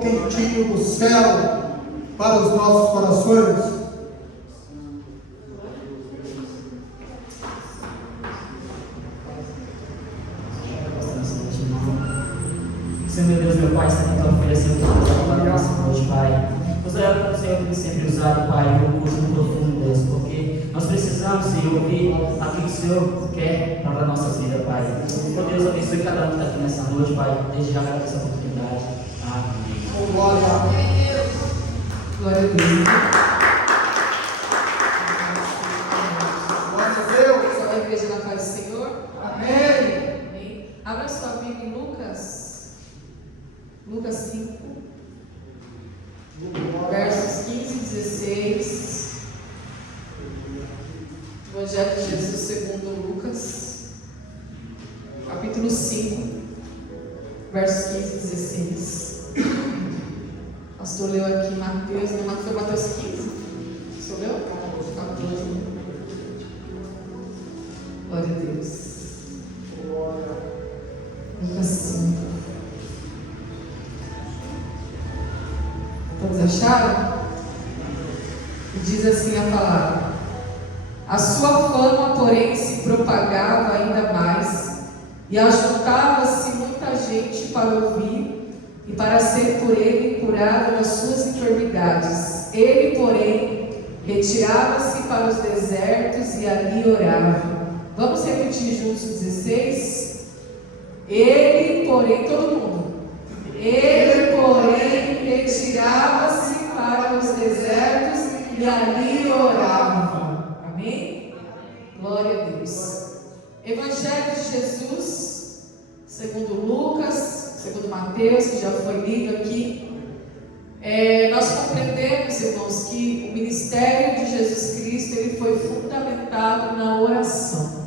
quentinho do céu para os nossos corações. Senhor, meu Deus, meu Pai, está aqui tua filha, Senhor, para a nossa noite, Pai. Gostaria que o Senhor tenha sempre usado, Pai, o curso no profundo, Deus, porque nós precisamos, Senhor, ouvir aquilo que o Senhor quer para a nossa vida, Pai. Oh, Deus, abençoe cada um que está aqui nessa noite, Pai. Desde já agradeço a oportunidade. Amém. Glória a Deus. Glória a Deus. Glória a Deus. Só a igreja na paz do Senhor. Amém. Amém. Abra sua Bíblia em Lucas 5, versos 15 e 16. Evangelho de Jesus segundo Lucas, capítulo 5, versos 15 e 16. O pastor leu aqui Mateus, não foi Mateus 15? O senhor leu? 14. Glória a Deus. Lucas 5. Todos acharam? E diz assim a palavra: a sua fama, porém, se propagava ainda mais, e ajuntava-se muita gente para ouvir e para ser por ele curado das suas enfermidades. Ele, porém, retirava-se para os desertos e ali orava. Vamos repetir juntos 16? Ele, porém, todo mundo. Ele, porém, retirava-se para os desertos e ali orava. Amém? Glória a Deus. Evangelho de Jesus, segundo Lucas, segundo Mateus, que já foi lido aqui. Nós compreendemos, irmãos, que o ministério de Jesus Cristo ele foi fundamentado na oração.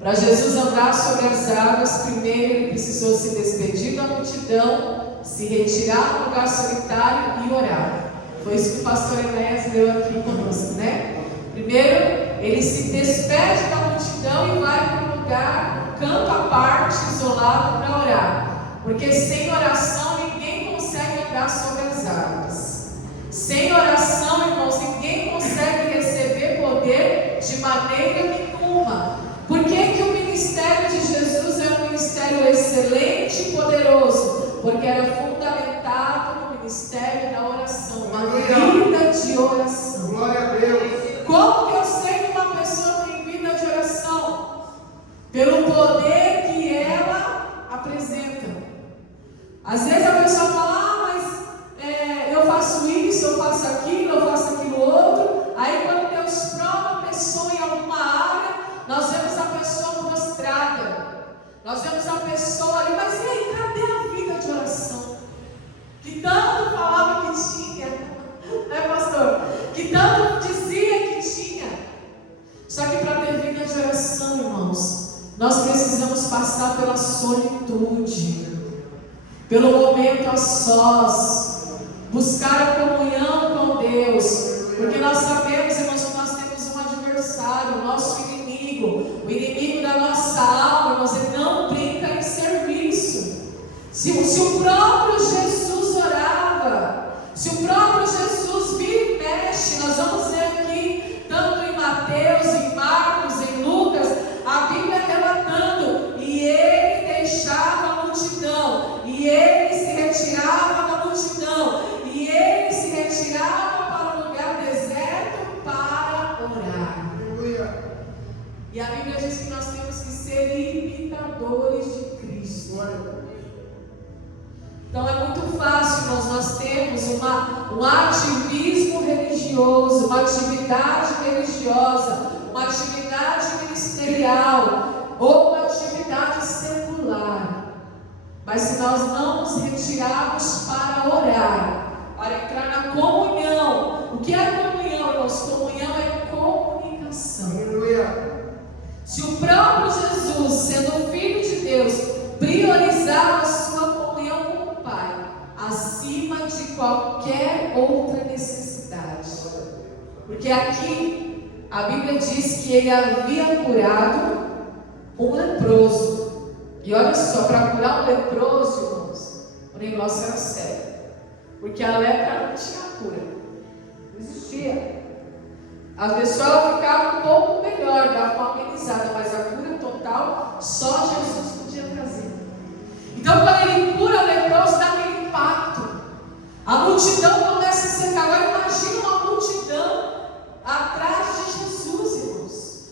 Para Jesus andar sobre as águas, primeiro ele precisou se despedir da multidão, se retirar no lugar solitário e orar. Foi isso que o pastor Enéas leu aqui conosco, né? Primeiro, ele se despede da multidão e vai para um lugar, canto à parte, isolado, para orar. Porque sem oração ninguém consegue andar sobre as águas. Sem oração, irmãos, ninguém consegue receber poder de maneira nenhuma. Por que o ministério de Jesus é um ministério excelente e poderoso? Porque era fundamentado no ministério da oração, uma vida de oração. Glória a Deus. Como que eu sei que uma pessoa tem vida de oração? Pelo poder que ela apresenta. Às vezes a pessoa fala, mas eu faço isso, eu faço aquilo outro. Aí quando Deus prova a pessoa em alguma área, nós vemos a pessoa prostrada, nós vemos a pessoa ali, mas e aí, cadê a vida de oração? Que tanto falava que tinha, né, pastor? Que tanto dizia que tinha. Só que para ter vida de oração, irmãos, nós precisamos passar pela solitude, pelo momento a sós, buscar a comunhão com Deus, porque nós sabemos, irmãos, que nós temos um adversário, o nosso inimigo, o inimigo da nossa alma, irmãos, ele não brinca em serviço. Se o próprio Jesus orava, se o próprio Jesus vira e mexe, nós vamos ver aqui, tanto em Mateus, em Marcos, em Lucas, a Bíblia relatando, e ele deixava a multidão, e ele se retirava da multidão, e ele se retirava para um lugar deserto para orar. E a Bíblia diz que nós temos que ser imitadores de Cristo. Então é muito fácil, nós temos um ativismo religioso, uma atividade religiosa, uma atividade ministerial ou uma atividade secular. Mas se nós não nos retirarmos para orar, para entrar na comunhão, o que é comunhão, irmãos? Comunhão é comunicação. Se o próprio Jesus, sendo Filho de Deus, priorizava a sua comunhão com o Pai, acima de qualquer outra necessidade. Porque aqui a Bíblia diz que ele havia curado um leproso. E olha só, para curar um leproso, irmãos, o negócio era sério. Porque a lepra não tinha cura, não existia. As pessoas ficavam um pouco melhor, dava uma amenizada, mas a cura total só Jesus podia trazer. Então, quando ele cura o leproso, dá aquele impacto. A multidão começa a secar. Agora imagina uma multidão atrás de Jesus, irmãos.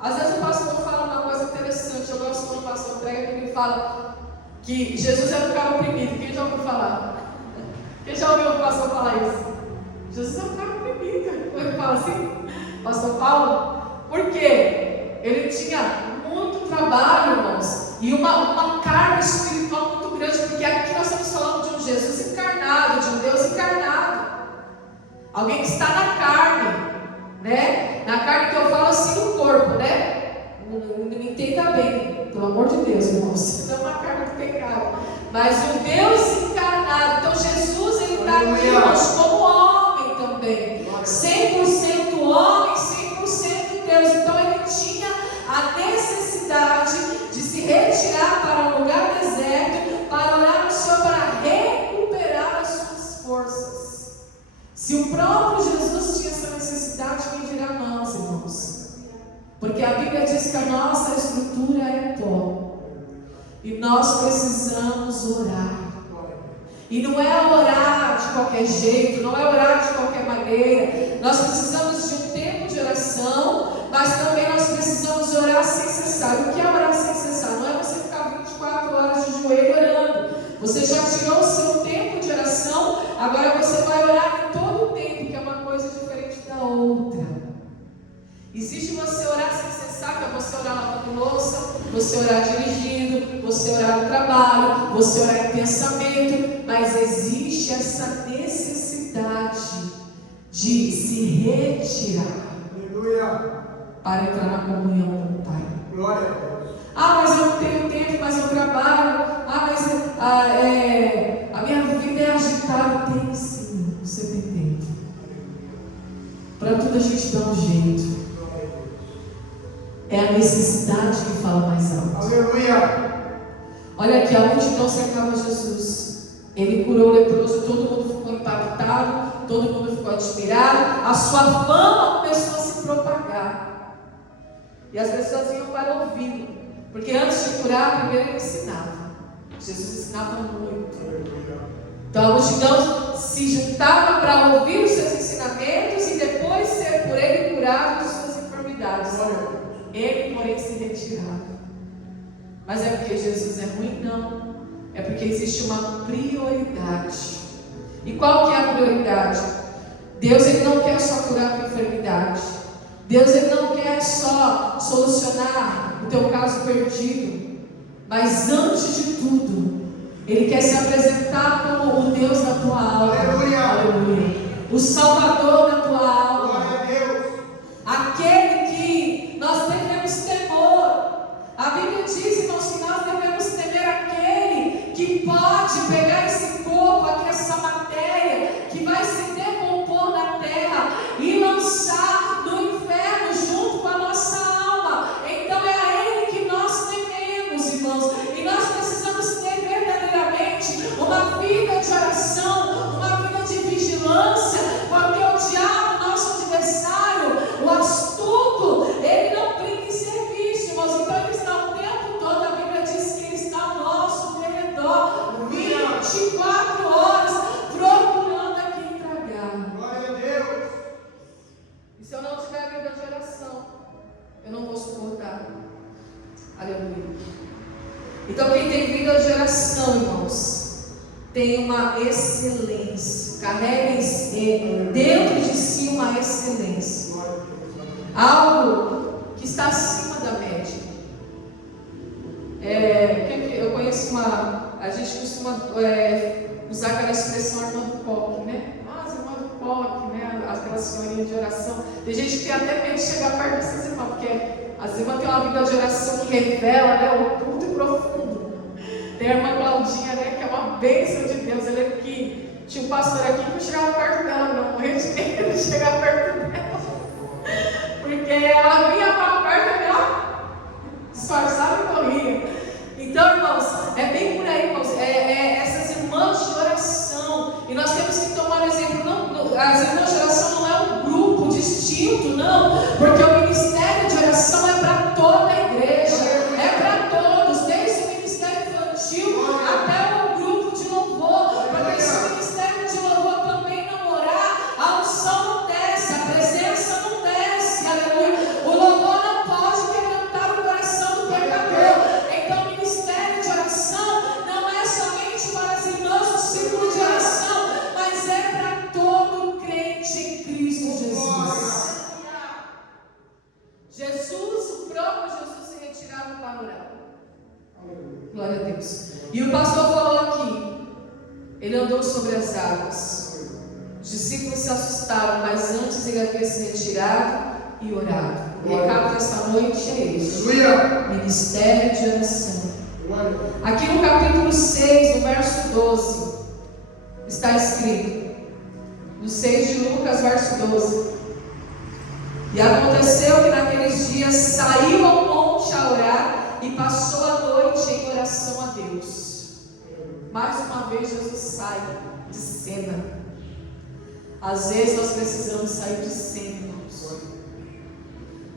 Às vezes o pastor fala uma coisa interessante. Eu gosto quando o pastor prega que ele fala que Jesus era um cara oprimido. Quem já ouviu falar? Quem já ouviu o pastor falar isso? Jesus é um cara oprimido. Como ele fala assim? Pastor Paulo? Por quê? Ele tinha muito trabalho, irmãos, e uma carga espiritual muito grande, porque aqui nós estamos falando de um Jesus encarnado, de um Deus encarnado, alguém que está na carne, né? Na carne que eu falo assim, no corpo, né? Não me entenda bem, pelo amor de Deus, irmãos, não é uma carne do pecado, mas o Deus encarnado. Então Jesus, ele está aqui, irmãos, como homem também, 100% homem, 100% Deus. Então ele tinha a necessidade de se retirar para um lugar deserto, para orar ao Senhor, para recuperar as suas forças. Se o próprio Jesus tinha essa necessidade, quem dirá nós, irmãos? Porque a Bíblia diz que a nossa estrutura é pó, e nós precisamos orar. E não é orar de qualquer jeito, não é orar de qualquer maneira. Nós precisamos de um tempo de oração, mas também nós precisamos orar sem cessar. O que é orar sem cessar? Não é você ficar 24 horas de joelho orando. Você já tirou o seu tempo de oração, agora você vai orar em todo o tempo, que é uma coisa diferente da outra. Existe você orar sem cessar, que é você orar lavando louça, você orar dirigindo, você orar no trabalho, você orar em pensamento, mas existe essa necessidade de se retirar para entrar na comunhão com o Pai. Glória a Deus. Ah, mas eu não tenho tempo, mas eu trabalho. Ah, mas a minha vida é agitada. Tem sim, você tem tempo. Para tudo a gente dá um jeito. É a necessidade que fala mais alto. Aleluia. Olha aqui, a multidão cercava Jesus. Ele curou o leproso, todo mundo ficou impactado, todo mundo ficou admirado. A sua fama começou a se propagar. E as pessoas iam para ouvi-lo. Porque antes de curar, primeiro ele ensinava. Jesus ensinava muito. Então a multidão se juntava para ouvir os seus ensinamentos e depois ser por ele curado de suas enfermidades. Ele, porém, se retirava. Mas é porque Jesus é ruim? Não. É porque existe uma prioridade. E qual que é a prioridade? Deus, ele não quer só curar a tua enfermidade. Deus, ele não quer só solucionar o teu caso perdido. Mas antes de tudo, ele quer se apresentar como o Deus da tua alma. Aleluia. Aleluia. O Salvador da tua alma. Glória a Deus. Aquele que nós devemos temor. A Bíblia diz, irmãos, que nós devemos temer aquele que pode pegar esse corpo, aqui essa matéria, que vai se decompor na terra e lançar no inferno junto com a nossa alma. Então é a ele que nós tememos, irmãos. E nós precisamos ter verdadeiramente uma vida de oração, uma vida de vigilância, porque o diabo, nosso adversário, o astuto, ele não brinca em ser visto, irmãos. Então ele está o tempo todo, a Bíblia diz que ele está ao nosso derredor, 24 horas, procurando a quem tragar. Glória a Deus. E se eu não tiver vida de oração, eu não vou suportar. Aleluia. Então quem tem vida de oração, irmãos, tem uma excelência. Carrega dentro de si uma excelência. Algo que está acima da média. Eu conheço a gente costuma usar aquela expressão irmã do coque, né? Nossa, irmã do coque, né? Aquela senhorinha de oração. Tem gente que tem até medo de chegar perto dessas irmãs, porque as irmãs têm uma vida de oração que revela, né, o oculto e profundo. Tem a irmã Claudinha, né, que é uma bênção de Deus. Eu lembro que tinha um pastor aqui que não chegava perto dela, não, morria de medo de chegar perto dela. Porque ela vinha para perto e ela disfarçava e corria. Então, irmãos, é bem por aí, irmãos. Essas irmãs de oração. E nós nós temos que tomar exemplo. As irmãs de oração não é um grupo distinto, não, porque o ministério de oração é para toda a igreja, é para todos, desde o ministério infantil até o grupo de louvor, porque se o ministério de louvor também não orar, a unção não desce, a presença não desce, aleluia. O louvor não pode quebrantar o coração do pecador. Então o ministério de oração não é somente para as irmãs do círculo de oração, mas é para todo crente em Cristo Jesus. O próprio Jesus se retirava para orar. Glória a Deus. E o pastor falou aqui, ele andou sobre as águas. Os discípulos se assustaram, mas antes ele havia se retirado e orado. O recado dessa noite é este: ministério de oração. Aqui no capítulo 6, no verso 12, está escrito, no 6 de Lucas, verso 12: e aconteceu que naqueles dias saiu ao monte a orar e passou a noite em oração a Deus. Mais uma vez Jesus sai de cena. Às vezes nós precisamos sair de cena, irmãos.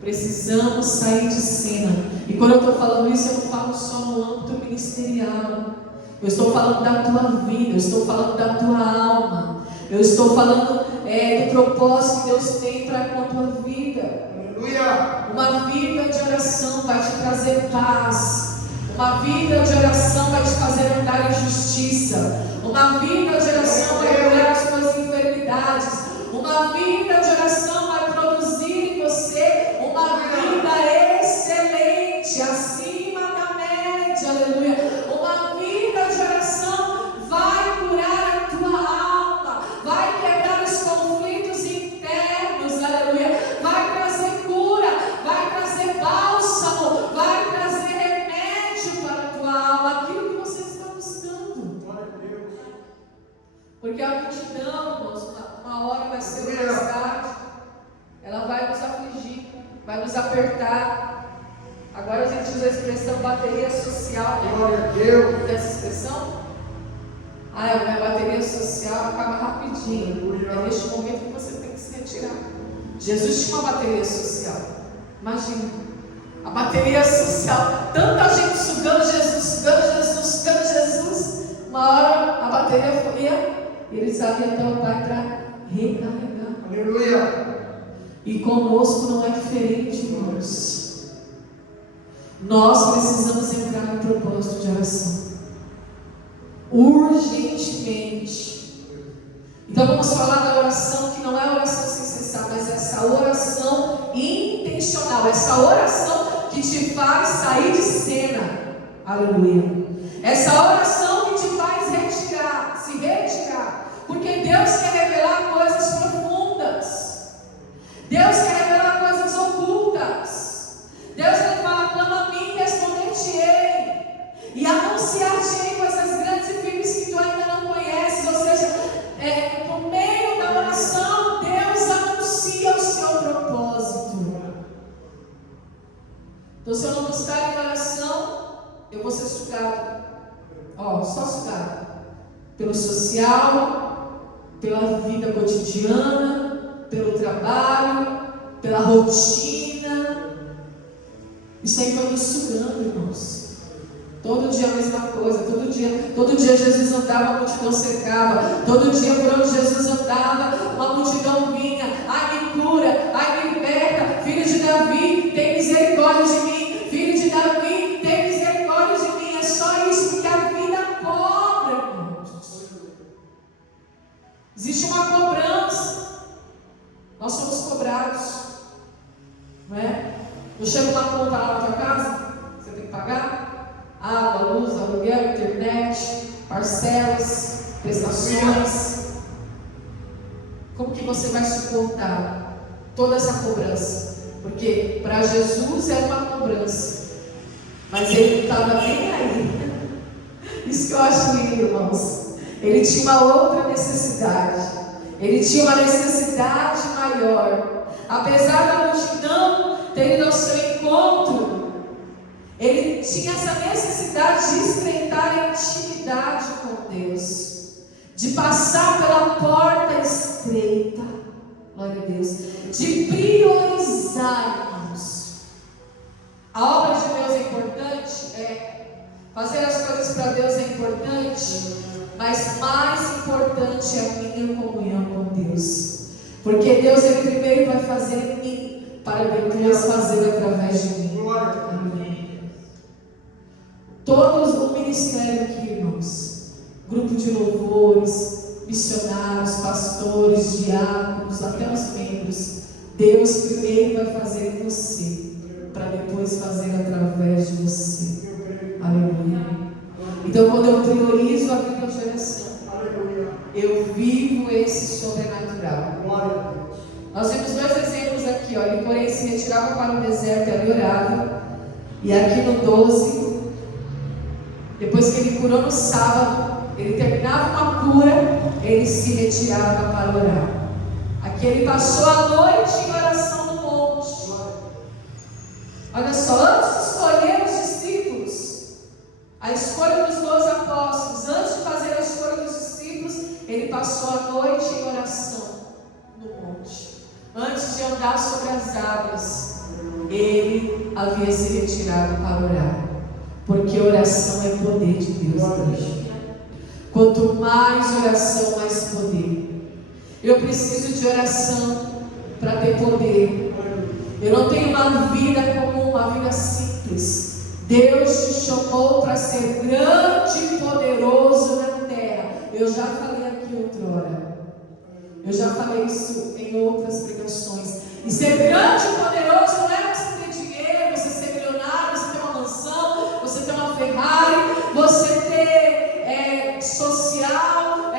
Precisamos sair de cena. E quando eu estou falando isso, eu não falo só no âmbito ministerial. Eu estou falando da tua vida, eu estou falando da tua alma. Eu estou falando do propósito que Deus tem para com a tua vida. Aleluia. Uma vida de oração vai te trazer paz. Uma vida de oração vai te fazer andar em justiça. Uma vida de oração vai curar as tuas enfermidades. Uma vida de oração vai produzir em você uma vida excelente, acima da média. Aleluia. Uma vida de oração vai curar a tua alma, vai quebrar os conflitos internos, aleluia, vai trazer cura, vai trazer bálsamo, vai trazer remédio para a tua alma, aquilo que você está buscando. Porque a multidão, irmãos, uma hora vai ser mais tarde, ela vai nos afligir, vai nos apertar. Agora a gente usa a expressão bateria social, né? Glória a Deus. Essa expressão? A minha bateria social acaba rapidinho. É neste momento que você tem que se retirar. Jesus tinha uma bateria social. Imagina, a bateria social, tanta gente sugando Jesus, uma hora a bateria ia e ele sabia até o Pai para recarregar. Aleluia. E conosco não é diferente, irmãos. Nós precisamos entrar no propósito de oração urgentemente. Então vamos falar da oração que não é oração sem cessar, mas essa oração intencional, essa oração que te faz sair de cena. Aleluia. Essa oração que te faz se retirar, porque Deus quer revelar coisas profundas. Deus quer revelar coisas ocultas. Deus ele fala: clama a mim, responder-te-ei, e anunciar-te-ei coisas grandes e firmes que tu ainda não conheces. Ou seja, por meio da oração, Deus anuncia o seu propósito. Então, se eu não buscar em oração, eu vou ser sugado. Só sugado pelo social, pela vida cotidiana, pelo trabalho, pela rotina. Isso aí vai nos sugando, irmãos. Todo dia a mesma coisa, todo dia Jesus andava, a multidão cercava. Todo dia por onde Jesus andava, uma multidão vinha. Ai, me cura, ai, me liberta. Filho de Davi, tem misericórdia de mim. Filho de Davi, tem misericórdia de mim. É só isso que a vida cobra, irmãos. Existe uma cobrança. Nós somos cobrados, não é? Eu chego uma conta lá na tua casa, você tem que pagar água, luz, aluguel, internet, parcelas, prestações. Como que você vai suportar toda essa cobrança? Porque para Jesus era uma cobrança, mas ele não estava nem aí. Isso que eu acho lindo, irmãos. Ele tinha uma outra necessidade. Ele tinha uma necessidade maior. Apesar da multidão ter ido ao seu encontro, ele tinha essa necessidade de estreitar a intimidade com Deus. de passar pela porta estreita, glória a Deus, de priorizar, irmãos. A obra de Deus é importante, fazer as coisas para Deus é importante, mas mais importante é a minha comunhão com Deus, porque Deus ele primeiro vai fazer em mim, para depois fazer através de mim. Todos no ministério aqui, irmãos, grupo de louvores, missionários, pastores, diáconos, até os membros, Deus primeiro vai fazer em você, para depois fazer através de você. Aleluia. Então, quando eu priorizo a vida de oração, eu vivo esse sobrenatural. Nós vimos dois exemplos aqui, ele porém se retirava para o deserto e ali orava. E aqui no 12, depois que ele curou no sábado, ele terminava uma cura, ele se retirava para orar. Aqui ele passou a noite em oração no monte. Olha só, antes de escolher os discípulos, a escolha dos 12 apóstolos, antes de fazer a escolha dos discípulos, ele passou a noite em oração no monte. Antes de andar sobre as águas, ele havia se retirado para orar, porque oração é poder de Deus. Quanto mais oração, mais poder. Eu preciso de oração para ter poder. Eu não tenho uma vida comum, uma vida simples. Deus te chamou para ser grande e poderoso na terra. Eu já falei aqui outrora. Eu já falei isso em outras pregações. E ser grande e poderoso não é você ter dinheiro, você ser milionário, você ter uma mansão, você ter uma Ferrari, você ter social,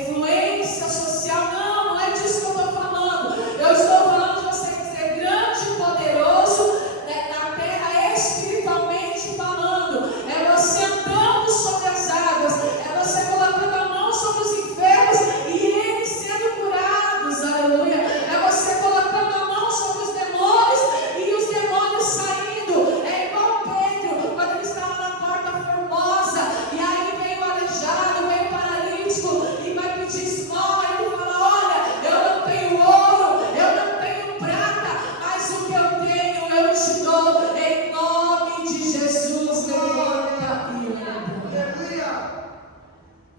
influência social. Não, não é disso que eu estou falando. Eu estou falando de você ser grande e poderoso na terra, espiritualmente falando. É você andando sobre as águas, é você colocando a mão sobre os enfermos e eles sendo curados, aleluia. É você colocando a mão sobre os demônios e os demônios saindo. É igual Pedro, quando ele estava na porta formosa, e aí veio o aleijado, veio o paralítico, e vai pedir esmola, e ele fala: olha, eu não tenho ouro, eu não tenho prata, mas o que eu tenho eu te dou, em nome de Jesus. Levanta e anda.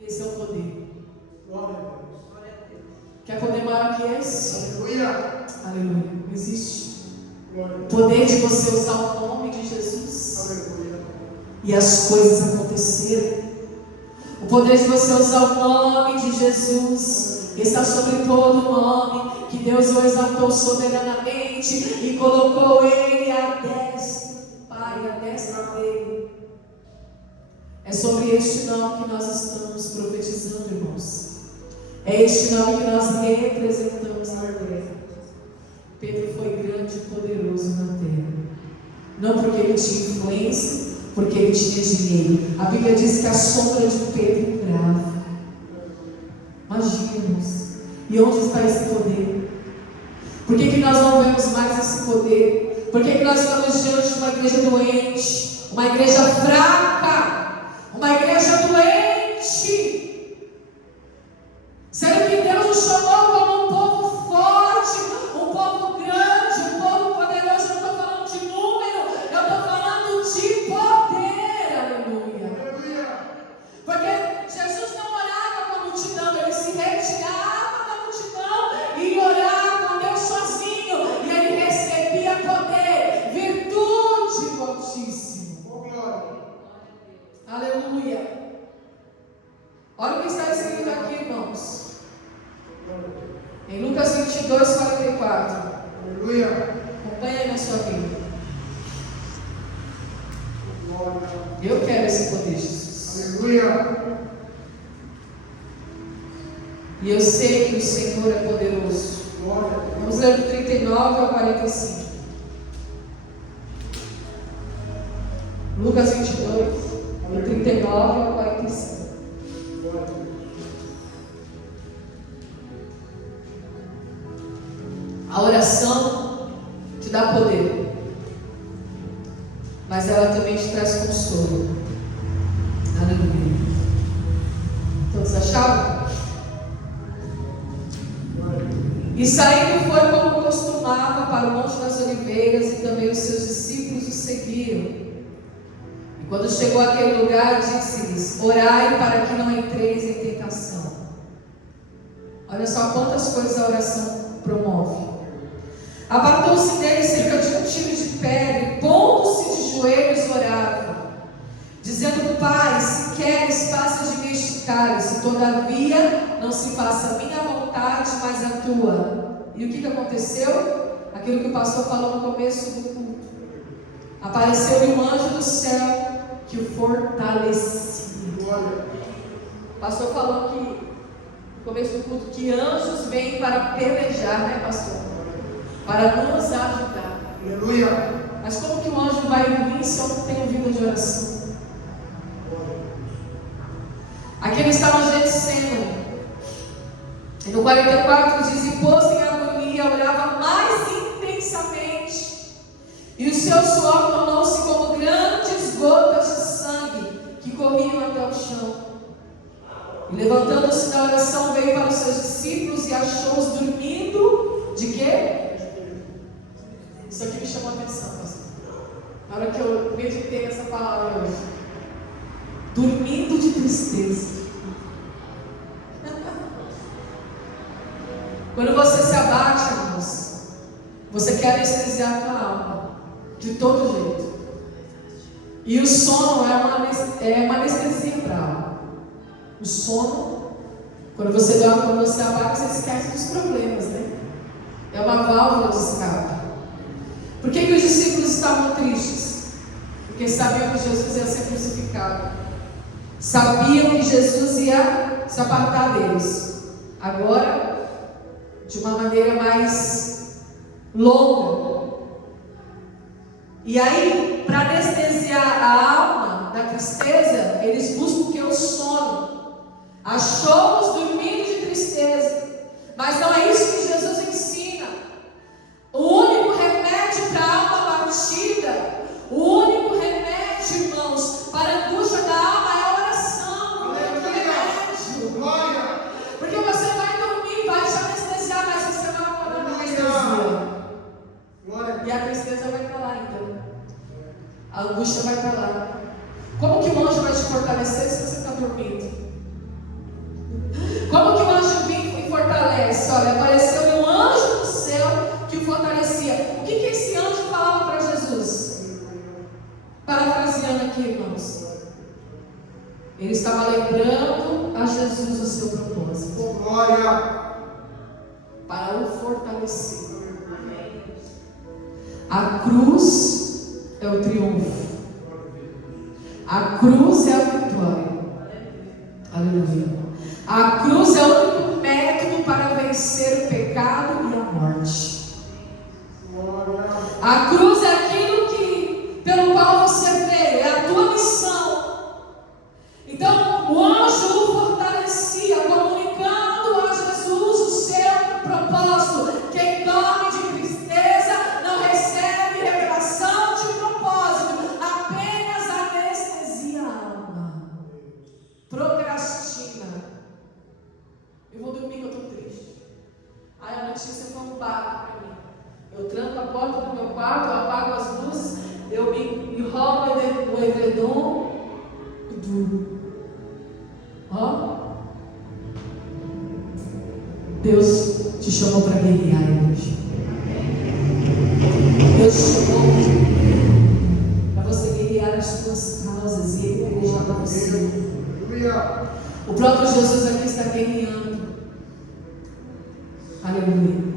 Esse é o poder. Quer poder maior que esse? Aleluia. Não existe. O poder de você usar o nome de Jesus e as coisas acontecerem. O poder de você usar o nome de Jesus está sobre todo nome, que Deus o exaltou soberanamente e colocou ele à destra do Pai, à destra dele. É sobre este nome que nós estamos profetizando, irmãos. É este nome que nós representamos na terra. Pedro foi grande e poderoso na terra. Não porque ele tinha influência, porque ele tinha dinheiro. A Bíblia diz que a sombra de Pedro brava. Imagina, irmãos. E onde está esse poder? Por que nós não vemos mais esse poder? Por que nós estamos diante de uma igreja doente? Uma igreja fraca? Uma igreja doente? Sendo que Deus nos chamou como um povo forte, um povo grande, um povo poderoso. Eu não estou falando de número, eu estou falando de poder. Aleluia. Porque Jesus não orava com a multidão, ele se retirava da multidão e orava com Deus sozinho. E ele recebia poder, virtude do Altíssimo. Aleluia. Olha o que está escrito aqui, irmãos. Em Lucas 22, 44. Aleluia. Acompanha aí na sua Bíblia. Eu quero esse poder, Jesus. Aleluia. E eu sei que o Senhor é poderoso. Vamos ler do 39 ao 45. Lucas 22, do 39 ao 45. A oração te dá poder, mas ela também te traz consolo. Aleluia. Todos acharam? E saindo foi como costumava para o Monte das Oliveiras, e também os seus discípulos o seguiram. E quando chegou àquele lugar, disse-lhes: orai para que não entreis em tentação. Olha só quantas coisas a oração promove. Apartou-se dele cerca de 1 tiro de pedra, e pondo-se de joelhos orava, dizendo: Pai, se queres, passa de mim este cálice, todavia não se faça a minha vontade, mas a tua. E o que aconteceu? Aquilo que o pastor falou no começo do culto. Apareceu-lhe um anjo do céu que o fortalecia. O pastor falou que no começo do culto que anjos vêm para pelejar, né, pastor? Para nos ajudar. Aleluia. Mas como que um anjo vai vir se eu não tenho vida de oração? Aqui eles estavam no Getsemane. E no 44 diz: e pôs em agonia, orava mais intensamente, e o seu suor tornou-se como grandes gotas de sangue que corriam até o chão. E levantando-se da oração, veio para os seus discípulos e achou-os dormindo. De quê? Isso aqui me chamou a atenção, pastor. Na hora que eu meditei nessa palavra hoje. Dormindo de tristeza. Quando você se abate, irmãos, você quer anestesiar a tua alma. De todo jeito. E o sono é uma anestesia para a alma. O sono, quando você dorme, quando você abate, você esquece dos problemas, né? É uma válvula de escape. Por que os discípulos estavam tristes? Porque sabiam que Jesus ia ser crucificado. Sabiam que Jesus ia se apartar deles. Agora, de uma maneira mais longa. E aí, para anestesiar a alma da tristeza, eles buscam o que? O sono. Achou-os dormindo de tristeza. Mas não é isso que Jesus ensina. O único remédio para a alma abatida, o único remédio, irmãos, para a angústia da alma é a oração. Não é remédio. Glória. Porque você vai dormir, vai te anestesiar, mas você vai acordar com anestesia. Glória. E a tristeza vai estar lá, então. A angústia vai estar lá. Como que o anjo vai te fortalecer se você está dormindo? Como que o anjo vem e fortalece? Olha, apareceu um anjo do céu que o fortalecia. O que esse anjo falava para Jesus? Parafraseando aqui, irmãos. Ele estava lembrando a Jesus o seu propósito. Glória. Para o fortalecer. A cruz é o triunfo. A cruz é a vitória. Aleluia. A cruz é o único método para vencer o pecado e a morte. A cruz é aquilo pelo qual você veio, é a tua missão. Então, o anjo o fortalecia, comunicando a Jesus o seu propósito. Quem dorme de tristeza não recebe revelação de propósito, apenas anestesia a alma. Procrastina. Eu vou dormir que eu estou triste. Aí a notícia foi um barco para mim. Eu tranco a porta do meu quarto, eu apago as luzes, eu me enrolo no edredom e durmo. Ó, Deus te chamou para guerrear hoje. Deus te chamou para você guerrear as suas causas e Ele pelejar para você. O próprio Jesus aqui está guerreando. Aleluia.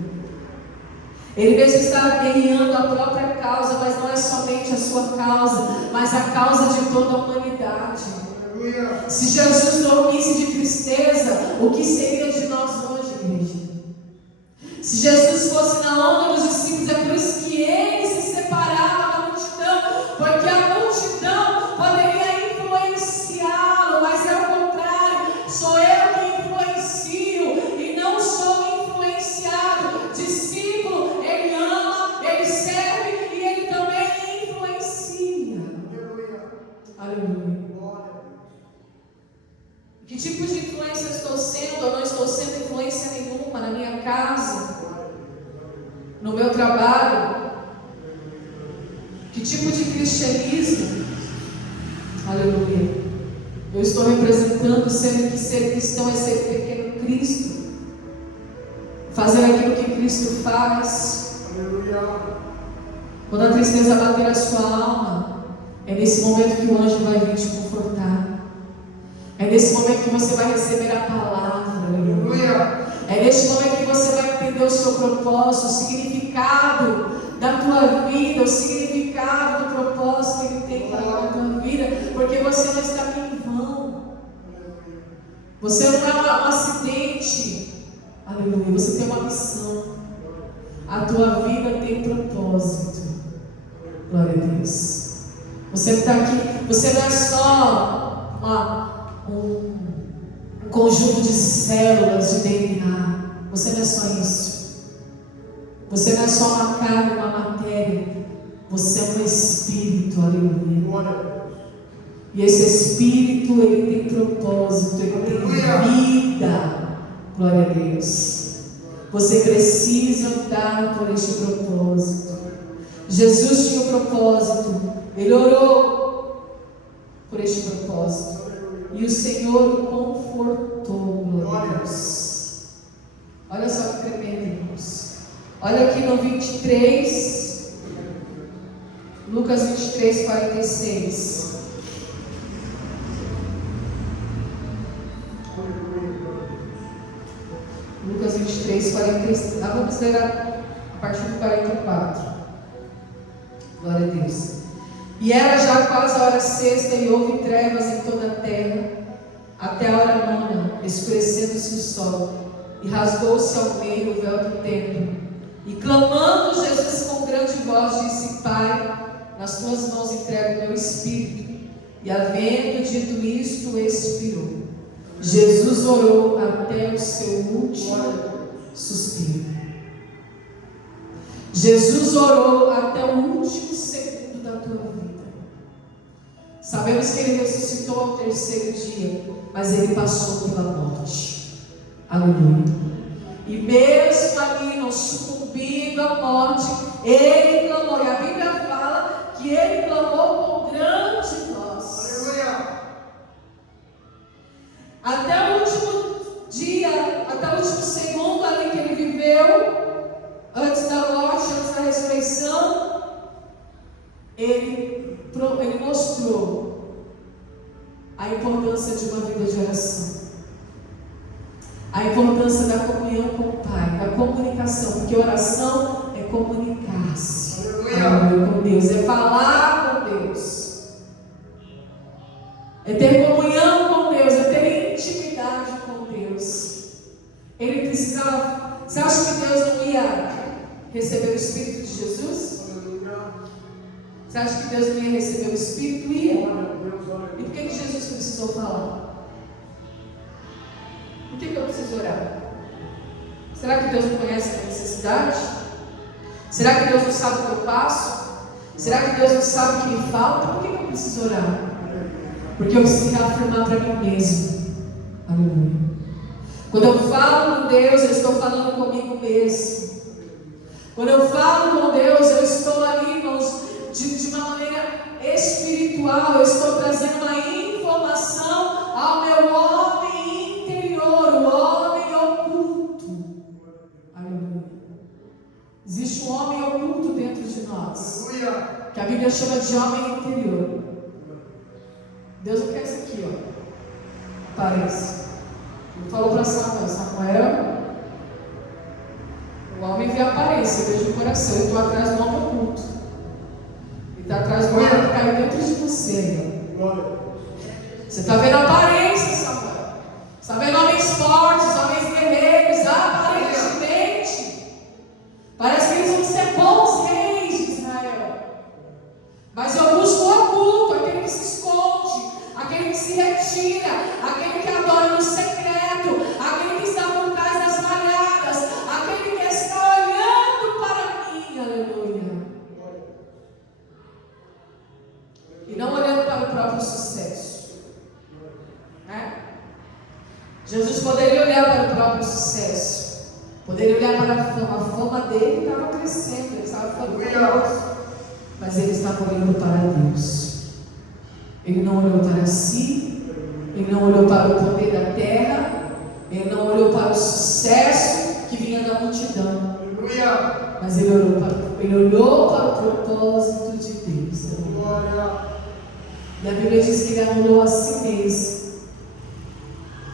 Ele mesmo está guerreando a própria causa, mas não é somente a sua causa, mas a causa de toda a humanidade. Se Jesus dormisse de tristeza, o que seria de nós hoje, igreja? Se Jesus fosse na onda dos discípulos, é por isso que ele se separava da multidão, porque a multidão poderia influenciá-lo, mas é o contrário, sou eu que influencio e não sou influenciado. Discípulo, ele ama, ele serve e ele também influencia. Aleluia. Que tipo de influência eu estou sendo? Eu não estou sendo influência nenhuma na minha casa. no meu trabalho? Que tipo de cristianismo, aleluia, eu estou representando, sendo que ser cristão é ser pequeno Cristo, fazer aquilo que Cristo faz? Quando a tristeza bater a sua alma, é nesse momento que o anjo vai vir te confortar. É nesse momento que você vai receber a palavra. Aleluia. É nesse momento que você vai entender o seu propósito, o significado da tua vida, o significado do propósito que Ele tem para a tua vida, porque você não está aqui em vão. Você não é um acidente. Aleluia. Você tem uma missão. A tua vida tem propósito. Glória a Deus. Você está aqui, você não é só um conjunto de células de DNA. Você não é só isso. Você não é só uma carne, uma matéria. Você é um espírito, aleluia. E esse espírito, ele tem propósito, ele tem vida. Glória a Deus. Você precisa andar por este propósito. Jesus tinha um propósito. Ele orou por este propósito. E o Senhor o confortou. Glória a Deus. Olha só que tremendo, irmãos. Olha aqui no 23, Lucas 23, 46. Lucas 23, 46. Vamos ler a partir do 44. Glória a Deus. E era já quase a hora sexta, e houve trevas em toda a terra, até a hora nona, escurecendo-se o sol, e rasgou-se ao meio o véu do templo. E clamando Jesus com grande voz, disse: Pai, nas tuas mãos entrego o meu espírito. E havendo dito isto, expirou. Jesus orou até o seu último suspiro. Jesus orou até o último segundo da tua vida. Sabemos que Ele ressuscitou ao terceiro dia, mas Ele passou pela morte. Aleluia. E mesmo ali, não sucumbindo à morte, Ele clamou. E a Bíblia fala que Ele clamou com grande voz. Aleluia. Até o último dia, até o último segundo ali que Ele viveu, antes da morte, antes da ressurreição, Ele mostrou a importância de uma vida de oração, a importância da comunhão com o Pai, da comunicação, porque oração é comunicar-se com Deus, é falar com Deus, é ter comunhão com Deus, é ter intimidade com Deus. Ele precisava. Você acha que Deus não ia receber o Espírito de Jesus? Você acha que Deus não ia receber o Espírito? Ia. E por que Jesus precisou falar? Por que eu preciso orar? Será que Deus não conhece a minha necessidade? Será que Deus não sabe o que eu passo? Será que Deus não sabe o que me falta? Por que eu preciso orar? Porque eu preciso reafirmar para mim mesmo. Aleluia. Quando eu falo com Deus, eu estou falando comigo mesmo. Quando eu falo com Deus, eu estou ali, irmãos, de uma maneira espiritual. Eu estou trazendo uma informação ao meu homem interior, o homem oculto. Aleluia. Existe um homem oculto dentro de nós, que a Bíblia chama de homem interior. Deus não quer isso aqui, ó. Aparece. Ele falou para Samuel, o homem vê a aparência, eu vejo o coração. Eu estou atrás do homem oculto. Ele está atrás do homem que caiu dentro de você. Você está vendo a aparência, Samuel. Você está vendo homens fortes, homens guerreiros, aparentemente. Parece que eles vão ser bons reis de Israel. Mas eu busco o oculto, aquele que se esconde, aquele que se retira, aquele que adora no secreto, aquele que está por trás das malhadas, aquele que está olhando para mim, aleluia. E não olhando para o próprio sucesso. Poderia olhar para a fama dele estava crescendo, ele estava ficando famoso. Mas ele estava olhando para Deus. Ele não olhou para si, ele não olhou para o poder da terra, ele não olhou para o sucesso que vinha da multidão. Mas ele olhou para o propósito de Deus. E a Bíblia diz que ele anulou a si mesmo.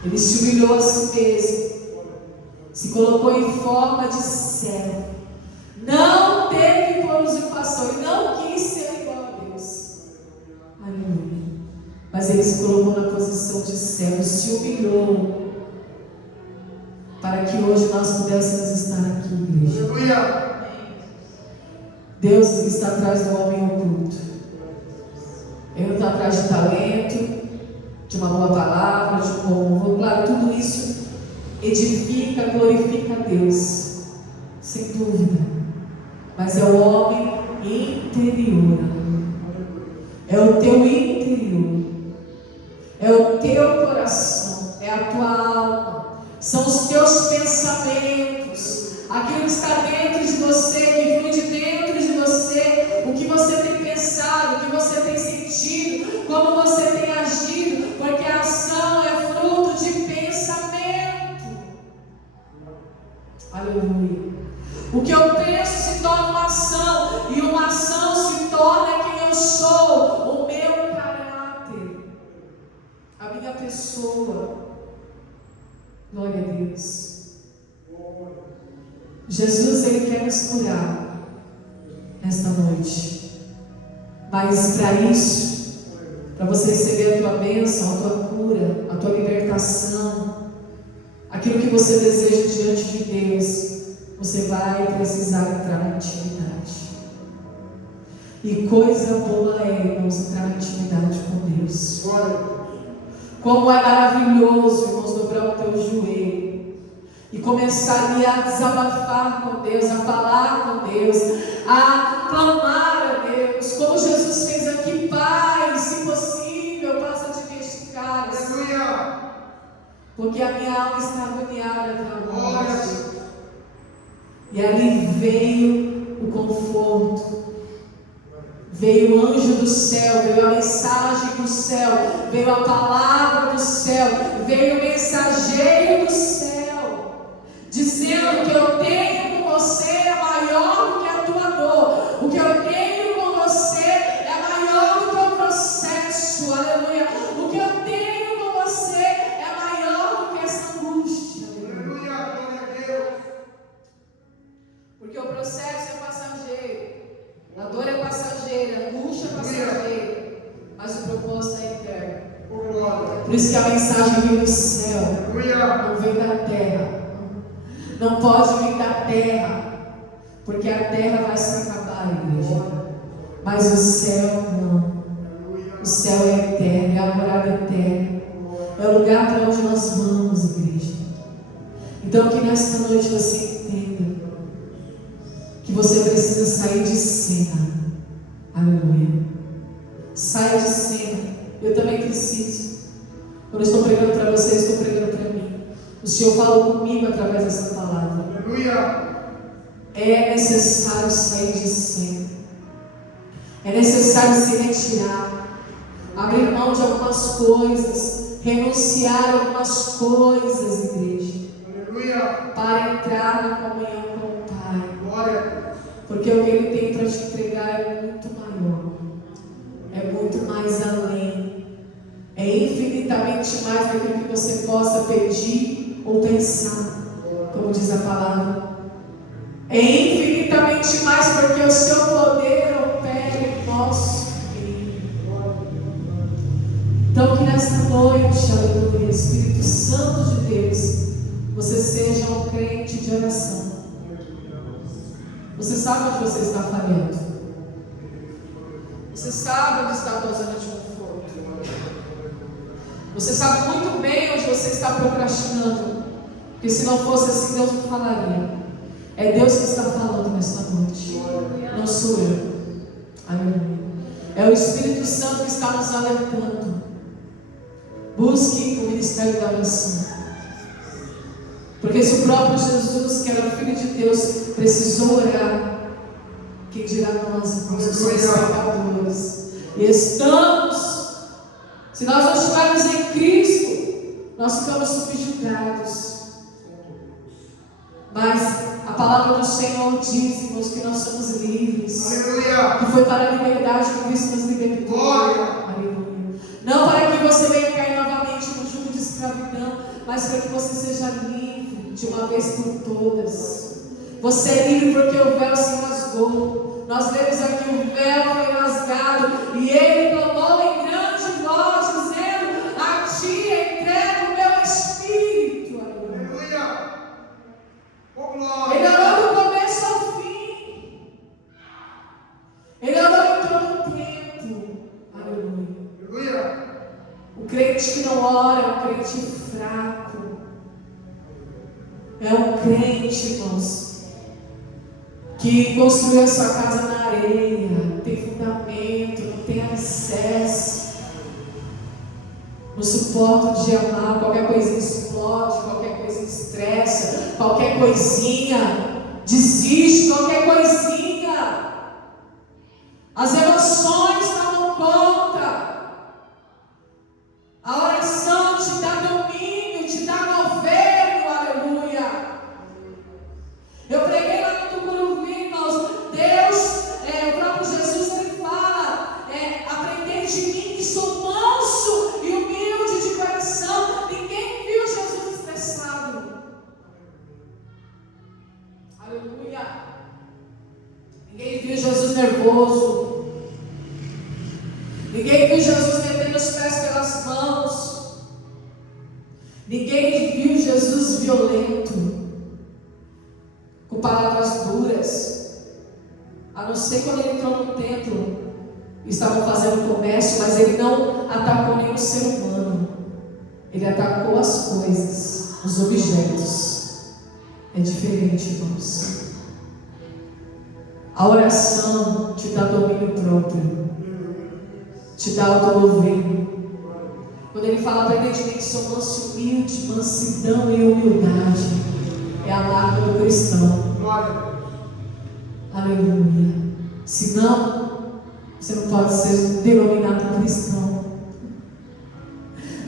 Ele se humilhou a si mesmo. Se colocou em forma de servo. Não teve por usurpação. Ele não quis ser igual a Deus. Aleluia. Mas ele se colocou na posição de servo. Se humilhou. Para que hoje nós pudéssemos estar aqui, igreja. Aleluia. Deus está atrás do homem oculto. Ele não está atrás de talento, de uma boa palavra, de um bom louvor. Claro, tudo isso edifica, glorifica a Deus, sem dúvida. Mas é o homem interior. É o teu interior. É o teu coração. É a tua alma. São os teus pensamentos. Aquilo que está dentro de você, que flui de dentro de você. O que você tem pensado, o que você tem sentido, como você tem agido. Porque a ação é fruto de pensamento. Aleluia. O que eu penso se torna uma ação, e uma ação se torna quem eu sou, o meu caráter, a minha pessoa. Glória a Deus. Jesus, Ele quer nos curar nesta noite, mas para isso, para você receber a tua bênção, a tua cura, a tua libertação, aquilo que você deseja diante de Deus, você vai precisar entrar na intimidade. E coisa boa é, irmãos, entrar na intimidade com Deus. Como é maravilhoso, irmãos, dobrar o teu joelho e começar ali a desabafar com Deus, a falar com Deus, a clamar a Deus, como Jesus fez aqui. Pai, se possível, passa de testificar, porque a minha alma está agoniada pela morte. E ali veio o conforto, veio o anjo do céu, veio a mensagem do céu, veio a palavra do céu, veio o mensageiro do céu, dizendo que eu tenho com você é maior do que a tua dor, o que eu tenho com você é maior do que o processo, aleluia, o que eu tenho com você é maior do que essa angústia, aleluia, glória a Deus, porque o processo é passageiro, a dor é passageira, a angústia é passageira, mas o propósito é eterno. Por isso que a mensagem vem do céu, não vem da terra. Não pode vir da terra, porque a terra vai se acabar, igreja. Mas o céu não. O céu é eterno, é a morada eterna. É o lugar para onde nós vamos, igreja. Então que nesta noite você entenda que você precisa sair de cena. Aleluia. Saia de cena. Eu também preciso. Quando eu estou pregando para vocês, estou pregando para mim. O Senhor fala comigo através dessa palavra. Aleluia. É necessário sair de cena. É necessário se retirar. Abrir mão de algumas coisas. Renunciar a algumas coisas, igreja. Aleluia. Para entrar na comunhão com o Pai. Glória. Porque o que Ele tem para te entregar é muito maior. É muito mais além. É infinitamente mais daquilo que você possa pedir ou pensar. Como diz a palavra. É infinitamente mais porque o seu poder opera em nosso meio. Então que nesta noite, aleluia, Espírito Santo de Deus, você seja um crente de oração. Você sabe onde você está falhando. Você sabe onde está a tua zona de conforto. Você sabe muito bem onde você está procrastinando. Porque se não fosse assim, Deus não falaria. É Deus que está falando nesta noite. Não sou eu. Aleluia. É o Espírito Santo que está nos alertando. Busque o ministério da oração. Porque se o próprio Jesus, que era Filho de Deus, precisou orar, quem dirá nós, irmãos, que somos pecadores? E estamos, se nós não estivermos em Cristo, nós ficamos subjugados. Mas a palavra do Senhor diz, irmãos, que nós somos livres. Aleluia. Que foi para a liberdade que Cristo nos libertou. Glória. Aleluia. Não para que você venha cair novamente no jugo de escravidão, mas para que você seja livre de uma vez por todas. Você é livre porque o véu se rasgou. Nós lemos aqui: o véu foi rasgado e ele clamou em grande voz, dizendo: a ti entrego o meu espírito. Aleluia. Oh, glória. Ele orou do começo ao fim. Ele orou em todo o tempo. Aleluia. Aleluia. O crente que não ora é um crente fraco. É um crente, irmãos, que construiu a sua casa na areia, não tem fundamento, não tem alicerce, não suporta o dia mal, qualquer coisinha explode, qualquer coisinha estressa, qualquer coisinha desiste, qualquer coisinha. As emoções tomam conta. A oração te dá domínio, te dá governo, aleluia. Eu preguei lá no Tucuruvi, irmãos, Deus, o próprio Jesus, ele fala, aprendei de mim que sou manso e humilde de coração. Ninguém viu Jesus estressado. Aleluia. Ninguém viu Jesus nervoso. Ninguém viu Jesus metendo os pés pelas mãos. Ninguém viu Jesus violento, com palavras duras, a não ser quando ele entrou no templo. Estavam fazendo comércio, mas ele não atacou nenhum ser humano. Ele atacou as coisas, os objetos. É diferente, irmãos. A oração te dá domínio próprio, te dá autogoverno. Quando ele fala: aprendei de mim que sou manso e humilde, mansidão e humildade, é a marca do cristão. Aleluia. Senão, você não pode ser denominado cristão.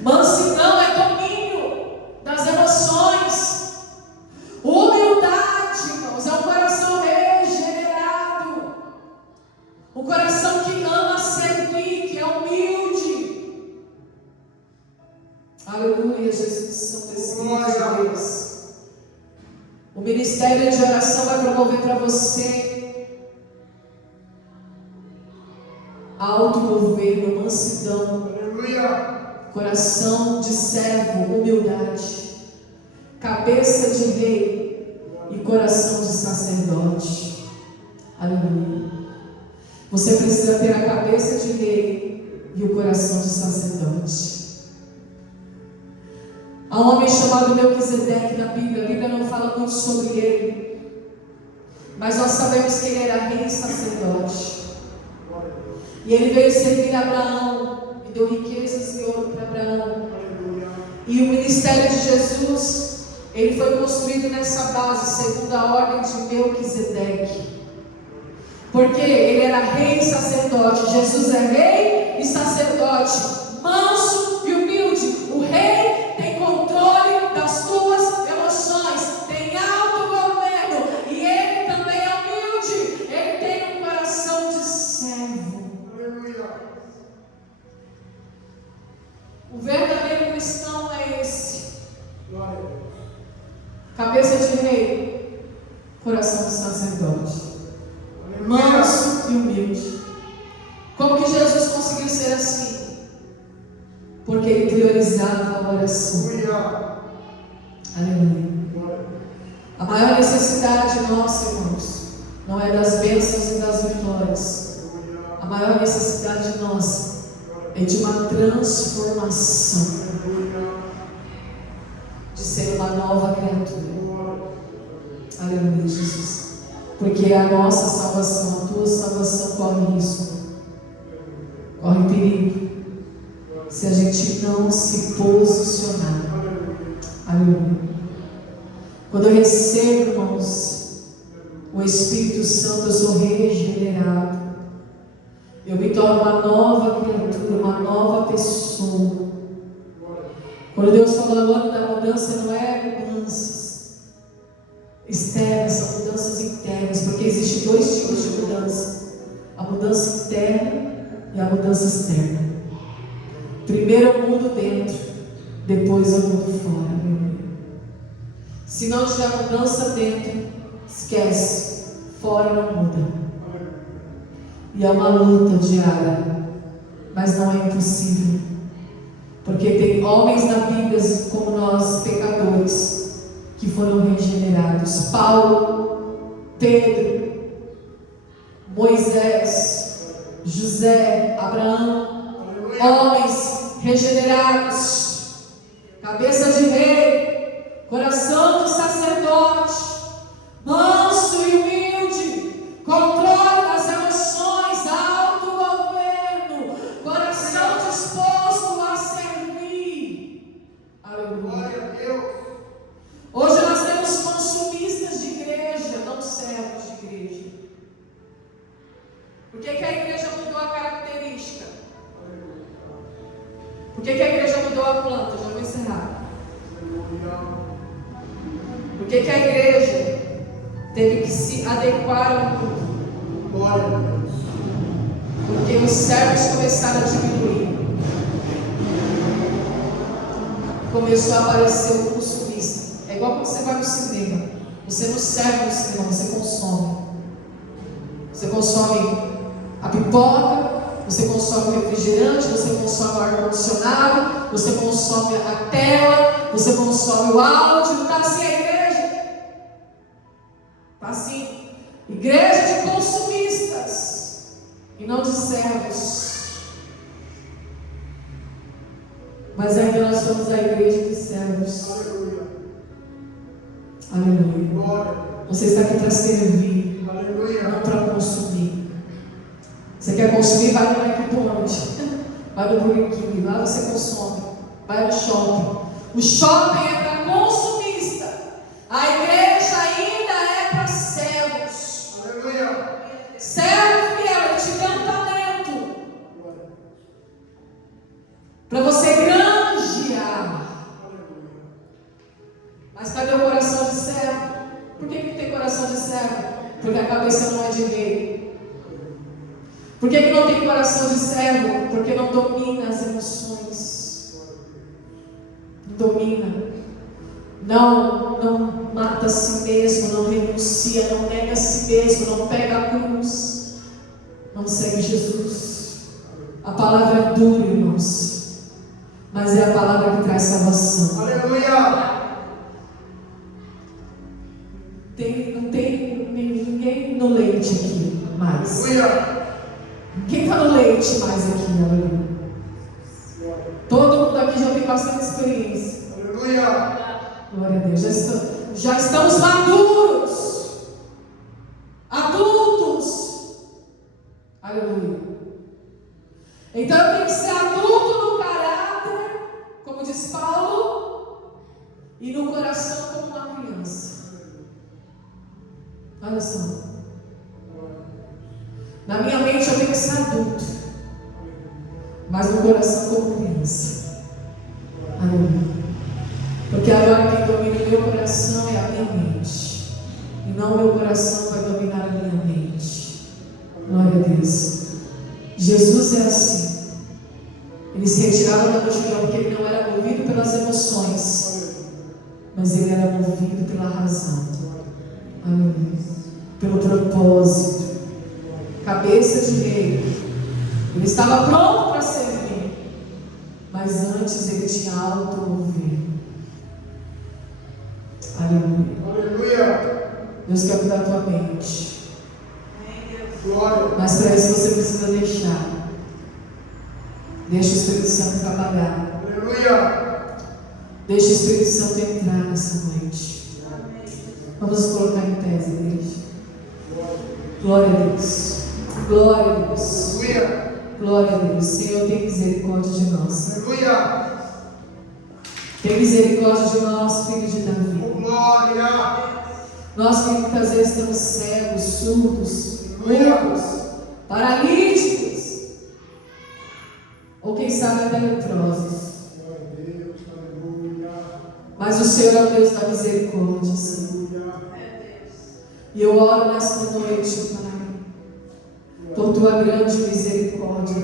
Mansidão é domínio das emoções. Humildade, irmãos, é um coração regenerado, um coração que ama servir, que é humilde. Aleluia, Jesus, Santo Espírito de Deus. O ministério de oração vai promover para você autogoverno, mansidão, coração de servo, humildade, cabeça de rei e coração de sacerdote. Aleluia. Você precisa ter a cabeça de rei e o coração de sacerdote. Há um homem chamado Melquisedeque na Bíblia. A Bíblia não fala muito sobre ele, mas nós sabemos que ele era rei e sacerdote. E ele veio servir a Abraão e deu riquezas e ouro para Abraão. E o ministério de Jesus, ele foi construído nessa base, segundo a ordem de Melquisedeque. Porque ele era rei e sacerdote. Jesus é rei e sacerdote, manso e humilde. O rei tem controle das tuas emoções, tem autogoverno, e ele também é humilde. Ele tem um coração de servo. O verdadeiro cristão é esse: cabeça de rei, coração de sacerdote, manso e humilde. Como que Jesus conseguiu ser assim? Porque ele priorizava a oração. Aleluia. A maior necessidade nossa, irmãos, não é das bênçãos e das vitórias. A maior necessidade nossa é de uma transformação, de ser uma nova criatura. Aleluia, Jesus. Porque a nossa salvação, a tua salvação corre risco, corre perigo, se a gente não se posicionar. Aleluia. Quando eu recebo, irmãos, o Espírito Santo, eu sou regenerado. Eu me torno uma nova criatura, uma nova pessoa. Quando Deus fala agora da mudança, não é mudanças externas, são mudanças internas, porque existem dois tipos de mudança: a mudança interna e a mudança externa. Primeiro eu mudo dentro, depois eu mudo fora. Se não tiver mudança dentro, esquece, fora não muda. E é uma luta diária, mas não é impossível, porque tem homens na Bíblia como nós, pecadores, que foram regenerados. Paulo, Pedro, Moisés, José, Abraão, homens regenerados, cabeça de rei, coração de sacerdote, manso e humilde, controle das emoções, autogoverno, coração disposto a servir. Aleluia. Hoje nós temos consumistas de igreja, não servos de igreja. Por que a igreja mudou a característica? Por que a igreja mudou a planta? Já vou encerrar. Por que a igreja teve que se adequar ao mundo? Porque os servos começaram a diminuir. Começou a aparecer o consumista. É igual quando você vai no cinema. Você não serve no cinema, você consome. Você consome a pipoca, você consome o refrigerante, você consome o ar-condicionado, você consome a tela, você consome o áudio. Não está assim a igreja? Está assim. Igreja de consumistas e não de servos. Mas ainda nós somos a igreja de servos. Aleluia. Você está aqui para servir, não para consumir. Você quer consumir? Vai no McDonald's, vai no Burger King, lá você consome. Vai no shopping. O shopping é para consumista. A igreja ainda é para servos. Servo fiel, ele te dá um talento para você granjear. Mas cadê o coração de servo? Por que não tem coração de servo? Porque a cabeça não é de rei. Por que não tem coração de servo? Porque não domina as emoções. Não domina. Não mata a si mesmo, não renuncia, não nega a si mesmo, não pega a cruz. Não segue Jesus. A palavra é dura, irmãos, mas é a palavra que traz salvação. Aleluia! Não tem ninguém no leite aqui mais. Aleluia! Quem está no leite mais aqui? Aleluia. Todo mundo aqui já tem bastante experiência. Aleluia! Glória a Deus. Já estamos maduros, adultos. Aleluia. Então eu tenho que ser adulto no caráter, como diz Paulo, e no coração como uma criança. Olha só. Na minha mente eu tenho que ser adulto, mas no coração como criança. Aleluia. Porque agora quem domina o meu coração é a minha mente, e não o meu coração vai dominar a minha mente. Glória a Deus. Jesus é assim. Ele se retirava da multidão porque ele não era movido pelas emoções, mas ele era movido pela razão. Aleluia. Pelo propósito. Cabeça de rei. Ele estava pronto para servir, mas antes ele tinha auto-mover. Aleluia. Aleluia! Deus quer mudar a tua mente. Glória! Mas para isso você precisa deixar. Deixa o Espírito Santo trabalhar. Aleluia! Deixa o Espírito Santo entrar nessa noite. Vamos colocar em pé, igreja. Glória a Deus. Glória a Deus. Aleluia! Glória a Deus. Senhor, tem misericórdia de nós. Aleluia! Tem misericórdia de nós, filhos de Davi. Glória. Nós que muitas vezes estamos cegos, surdos, mudos, paralíticos, ou quem sabe até leprosos. Mas o Senhor é o Deus da misericórdia, Senhor. E eu oro nesta noite, Pai, por Tua grande misericórdia.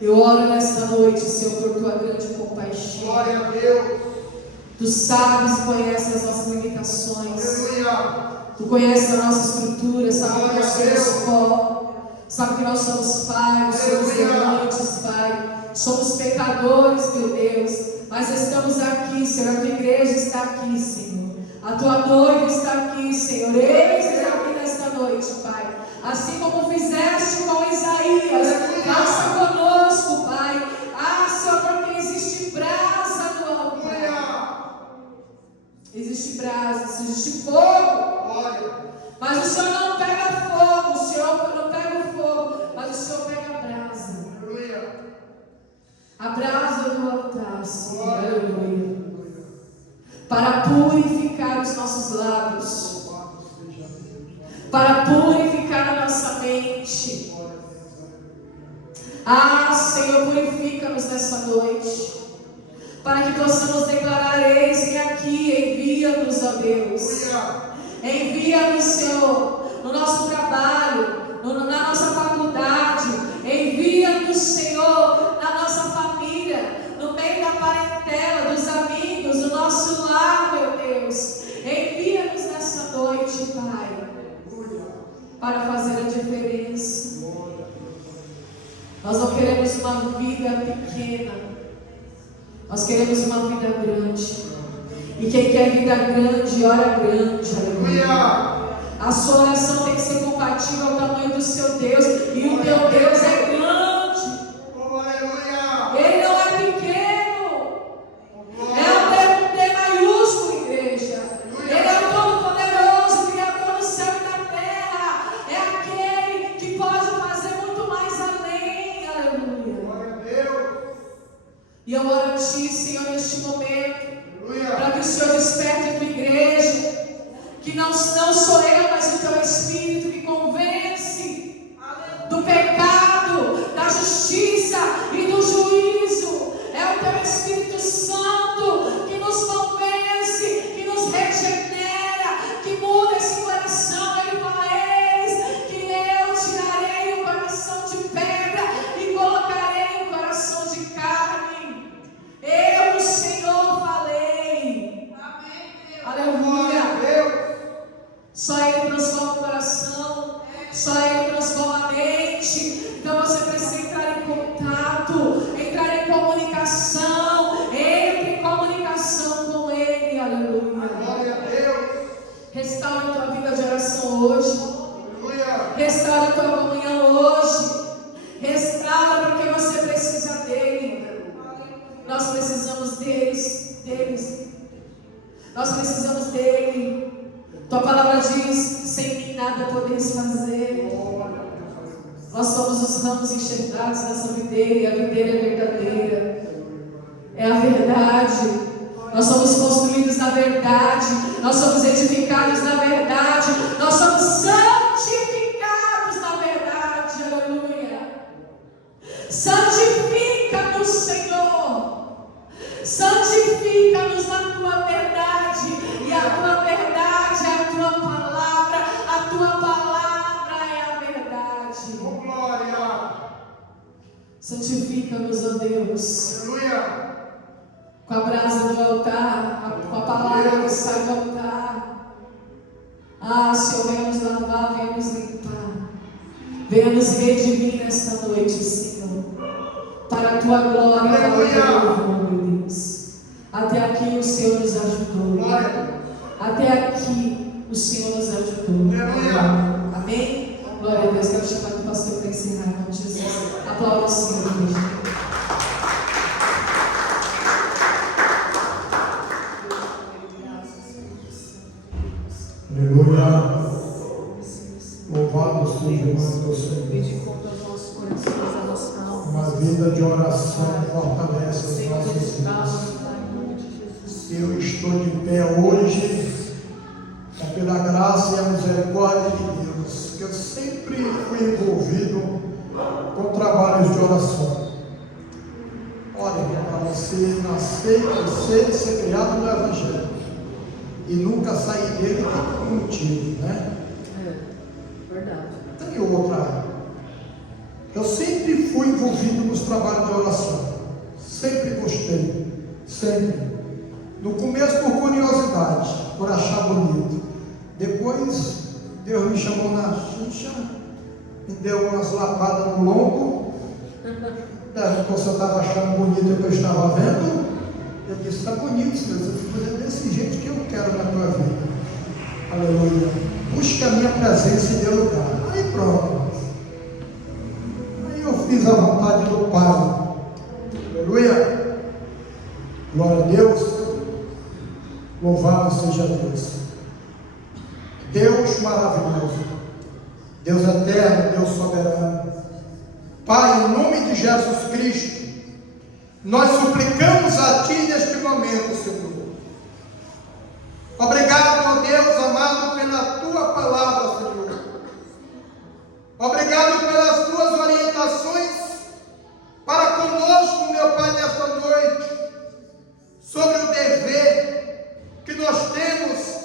Eu oro nesta noite, Senhor, por Tua grande compaixão. Glória a Deus. Tu sabes e conheces as nossas limitações. Aleluia. Tu conheces a nossa estrutura, sabe que nós somos pó, sabe que nós somos falhos, somos errantes, Pai. Somos pecadores, meu Deus, mas estamos aqui, Senhor. A Tua igreja está aqui, Senhor. A Tua noiva está aqui, Senhor. Eles estão aqui nesta noite, Pai. Assim como fizeste com Isaías, faça conosco, Pai. Ah, Senhor, porque existe brasa no altar. Existe brasa, existe fogo. Mas o Senhor não pega fogo, o Senhor não pega o fogo, mas o Senhor pega a brasa. A brasa do altar, Senhor. Aleluia. Para purificar os nossos lábios, para purificar a nossa mente. Ah, Senhor, purifica-nos nessa noite, para que possamos declarar: eis-me aqui, envia-nos, ó Deus. Envia-nos, Senhor, no nosso trabalho, na nossa faculdade. Envia-nos, Senhor, na nossa família, no meio da parentela, dos amigos, no nosso lar, meu Deus. Envia-nos nessa noite, Pai, para fazer a diferença. Nós não queremos uma vida pequena, nós queremos uma vida grande. E quem quer vida grande, ora grande. Aleluia. A sua oração tem que ser compatível ao tamanho do seu Deus. E o teu Deus é grande. Ele não é pequeno. É um D maiúsculo, igreja. Ele é o Todo-Poderoso, Criador do céu e da terra. É aquele que pode fazer muito mais além. Aleluia. E eu oro a Ti, Senhor, neste momento, para que o Senhor desperte a Tua igreja. Que não sou eu, mas o Teu Espírito que convence do pecado, da justiça e do juízo. É o Teu Espírito Santo que nos convence, que nos regenera, que muda esse coração. Ele fala: eis que eu tirarei o coração de pedra e colocarei o coração de carne. Eu, o Senhor, falei. Aleluia. Só Ele transforma o coração, só Ele transforma a mente. Então você precisa entrar em contato, entrar em comunicação. Entre em comunicação com Ele. Aleluia. Glória a Deus. Restaura a tua vida de oração hoje. Restaura a tua comunhão hoje. Restaura, porque você precisa dEle. Nós precisamos deles. Nós precisamos dEle. Tua palavra diz: sem mim nada podeis fazer. Nós somos os ramos enxertados nessa videira, e a videira é verdadeira. É a verdade. Nós somos construídos na verdade. Nós somos edificados na verdade. Nós somos santificados na verdade. Aleluia. Santifica-nos, Senhor. Santifica-nos na Tua verdade. E a Tua verdade é a Tua palavra. A Tua palavra é a verdade. Glória. Santifica-nos, ó Deus. Aleluia. Com a brasa do altar, com a palavra que sai do altar. Ah, Senhor, venha nos lavar, venha nos limpar. Venha nos redimir nesta noite, Senhor. Para a Tua glória e para o Teu louvor, meu Deus. Até aqui o Senhor nos ajudou. Até aqui o Senhor nos ajudou. Amém? Glória a Deus. Quero chamar o pastor para encerrar em nome de Jesus. Aplauda o Senhor, igreja. Aleluia. Louvado seja o nome do Senhor. Pede conta aos nossos corações, a nossa alma. Uma vida de oração fortalece os nossos Senhor, filhos. Se eu estou de pé hoje, é pela graça e a misericórdia de Deus, que eu sempre fui envolvido com trabalhos de oração. Olha, para você nascer, crescer e ser criado no Evangelho e nunca sair dele, tem um motivo, né? É, verdade. Tem outra. Eu sempre fui envolvido nos trabalhos de oração. Sempre gostei. Sempre. No começo por curiosidade, por achar bonito. Depois Deus me chamou na xixa, me deu umas lapadas no lombo. Você estava achando bonito o que eu estava vendo. Eu disse, está bonito, Senhor. Você é desse jeito que eu quero na tua vida. Aleluia. Busca a minha presença e dê lugar. Aí pronto. Aí eu fiz a vontade do Pai. Aleluia. Glória a Deus. Louvado seja Deus. Deus maravilhoso. Deus eterno, Deus soberano. Pai, em nome de Jesus Cristo, nós suplicamos a Ti neste momento, Senhor. Obrigado, ó Deus amado, pela Tua palavra, Senhor. Obrigado pelas Tuas orientações para conosco, meu Pai, nesta noite, sobre o dever que nós temos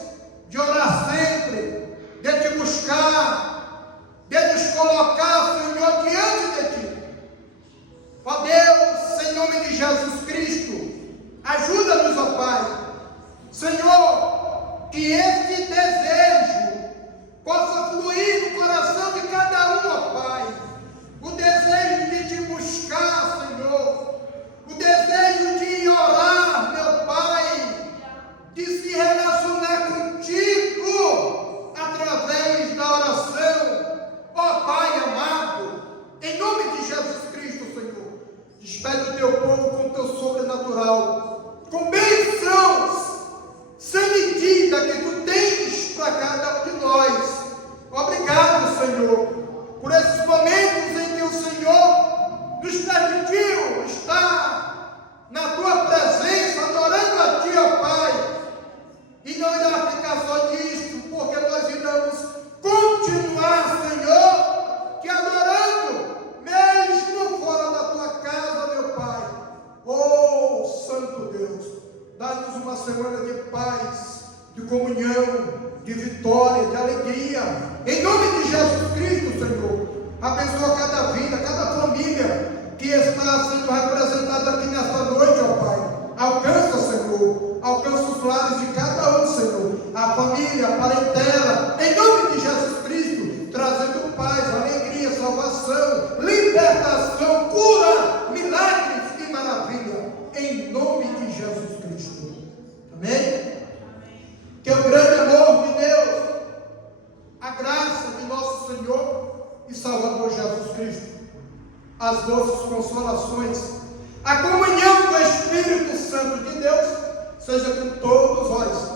de orar sempre, de Te buscar, de nos colocar, Senhor, diante de Ti. Ó Deus, em nome de Jesus Cristo, ajuda-nos, ó Pai. Senhor, que este desejo possa fluir no coração de cada um, ó Pai. O desejo de Te buscar, Senhor. O desejo de orar, meu Pai. De se relacionar contigo através da oração. Ó Pai amado, em nome de Jesus Cristo, Senhor, despede o Teu povo com o Teu sobrenatural, com bênçãos sem medida que Tu tens para cada um de nós. Obrigado, Senhor, por esses momentos em que o Senhor nos permitiu estar na Tua presença, adorando a Ti, ó Pai. E não irá ficar só nisto, porque nós iremos continuar, Senhor, te adorando, mesmo fora da Tua casa, meu Pai. Oh, Santo Deus, dá-nos uma semana de paz, de comunhão, de vitória, de alegria. Em nome de Jesus Cristo, Senhor, abençoa cada vida, cada família que está sendo representada aqui nesta noite, ó Pai. Alcança, Senhor, alcança os lares de cada um, Senhor, a família, a parentela, em nome de Jesus Cristo, trazendo paz, alegria, salvação, libertação, cura, milagres e maravilha, em nome de Jesus Cristo. Amém? Que o grande amor de Deus, a graça de nosso Senhor e Salvador Jesus Cristo, as doces consolações, a comunhão do Espírito Santo de Deus, seja com todos vós,